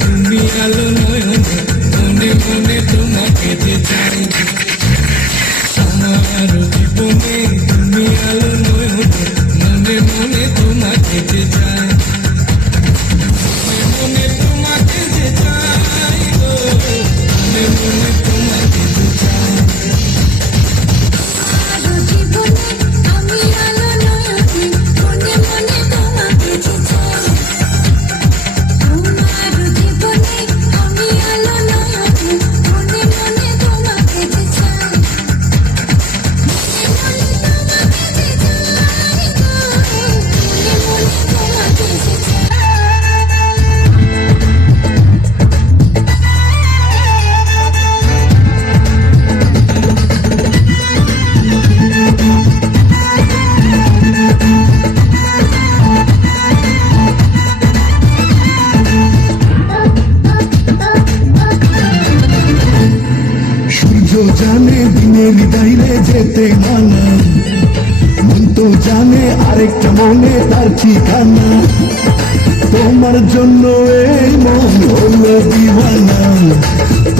তুমি আলো নয়নে মনে মনে তোমাকে যে চাই, আমার জীবনে তুমি আলো নয়নে মনে মনে তোমাকে যে চাই, মনে তোমাকে যে চাই গো, মনে মনে তোমাকে যে চাই। জানে দিনের বাইরে যেতে মানা, মন তো জানে আরেকটা মনে তার ঠিকানা, তোমার জন্য এই মন হলো দিওয়ানা,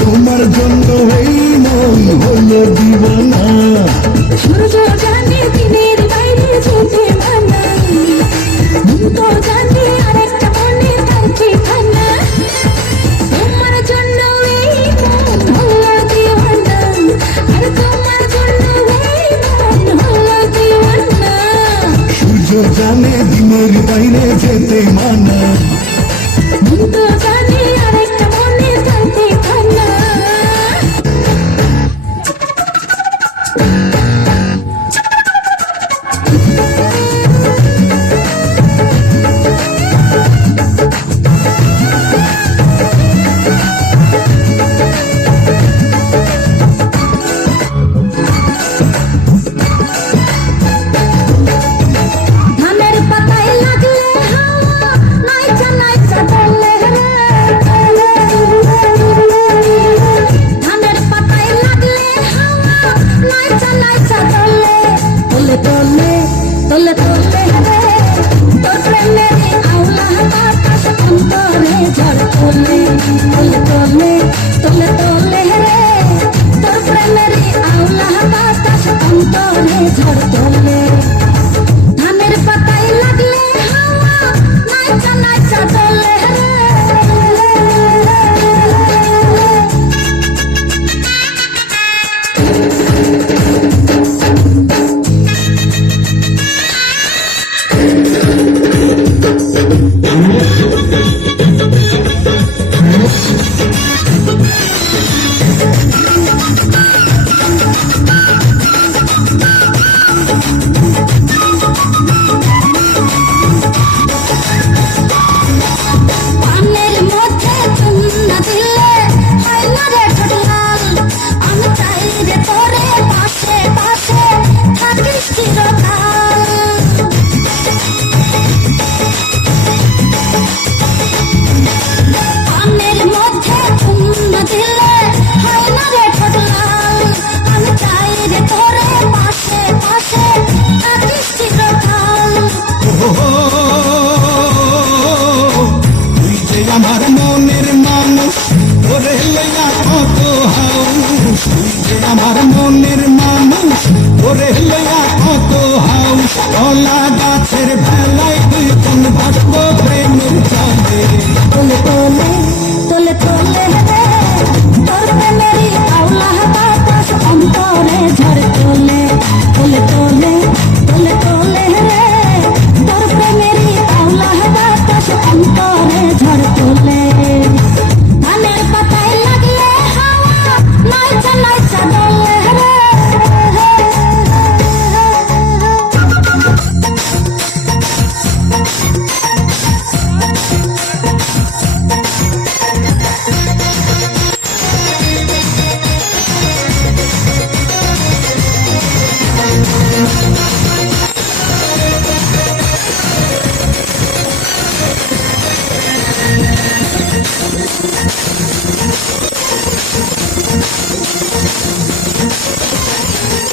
তোমার জন্য এই মন হলো দিওয়ানা। সূর্য জানে দিনের বাইরে যেতে মানা, মন তো জানে আরেকটা মনে তার ঠিকানা, তোমার জন্য এই মন হলো দিওয়ানা, আর তোমার জন্য এই মন হলো দিওয়ানা। সূর্য জানে দিনের বাইরে যেতে মানা, মন তো জানে আরেকটা মনে তার ঠিকানা। ধানের পাতায় লাগলে হাওয়া, নাই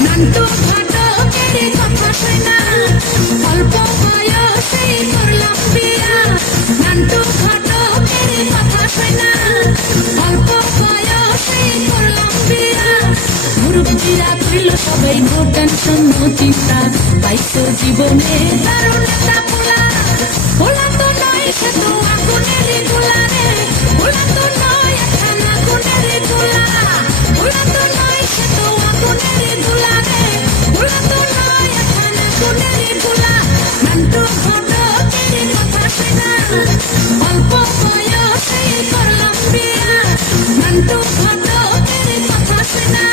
নান্টু ঘটকের কথা শোনা অল্প বয়সে করলাম বিয়া নান্টু ঘটকের কথা শোনা অল্প বয়সে করলাম বিয়া মুরব্বীরা কইল সবাই নো টেনশন নো চিন্তা পাইছো জীবনে দারুণ একটা পোলা পোলা তো নয় সে তো আগুনের গোলা রে পোলা তো নয় একখানা আগুনের গোলা পোলা তো নয় সে তো আগুনের গোলা রে পোলা তো নয় একখানা আগুনের গোলা নান্টু ঘটকের কথা শোনা অল্প বয়সে করলাম বিয়া নান্টু ঘটকের কথা শোনা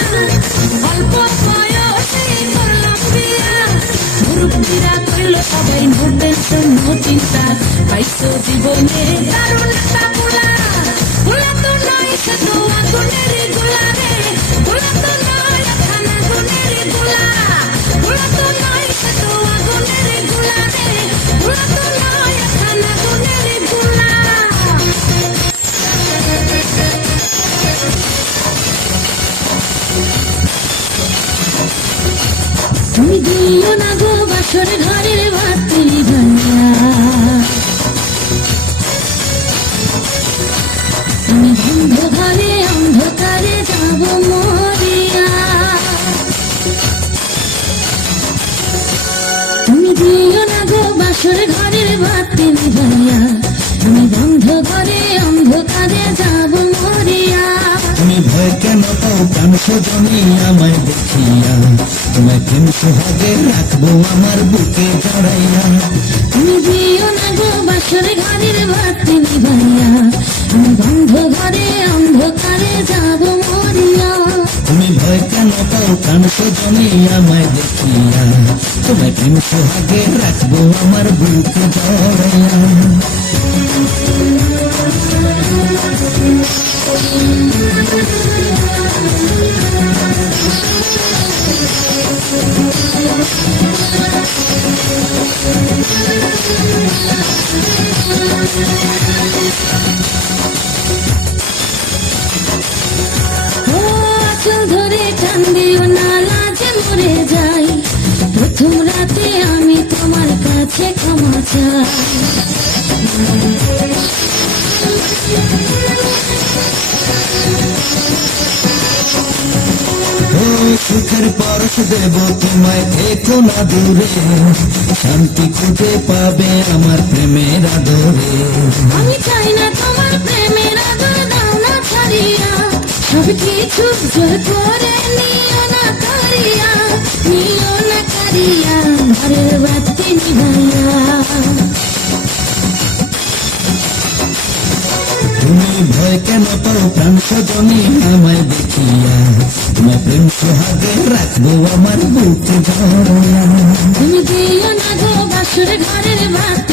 অল্প বয়সে করলাম বিয়া মুরব্বীরা কইল সবাই নো টেনশন নো চিন্তা পাইছো জীবনে দারুণ একটা পোলা পোলা তো নয় সে তো আগুনের গোলা রে পোলা তো নয় একখানা আগুনের গোলা পোলা তো নয় সে তো আগুনের গোলা রে পোলা তো নয় একখানা আগুনের গোলা তুমি দিও না গো বাসর ঘরের বাতি ভাইয়া আমি বন্ধ ঘরে অন্ধকারে যাব মরিয়া তুমি দিও না গো বাসর ঘরের বাতি ভাইয়া আমি বন্ধ ঘরে অন্ধকারে যাব মরিয়া তুমি ভয় কেন পাও প্রাণ সজনী আমায় দেখিয়া তোমায় প্রেম সোহাগে রাখবো আমার বুকে জড়াইয়া তুমি দিও না গো বাসর ঘরের বাতি ভাইয়া আমি বন্ধ ঘরে অন্ধকারে যাব মরিয়া তুমি ভয় কেন পাও প্রাণ সজনী আমায় দেখিয়া তোমায় প্রেম সোহাগে রাখবো আমার বুকে জড়াইয়া ও আঁচল ধরে টান দিও না লাজে মরে যাই প্রথম রাতে আমি তোমার কাছে ক্ষমা চাই ও সুখের পরশ দেব তোমায় থেকো না দূরে শান্তি খুঁজে পাবে আমার প্রেমের আদরে আমি চাই না তোমার প্রেমের আদর দাও না ছাড়িয়া সব কিছু জোর করে নিও না কারিয়া ঘরের বাতি নিভাইয়া তুমি ভয় কেন পাও প্রাণ সজনী আমায় দেখিয়া তোমায় প্রেম সোহাগে রাখবো আমার বুকে জড়াইয়া তুমি দিও না গো বাসর ঘরের বাতি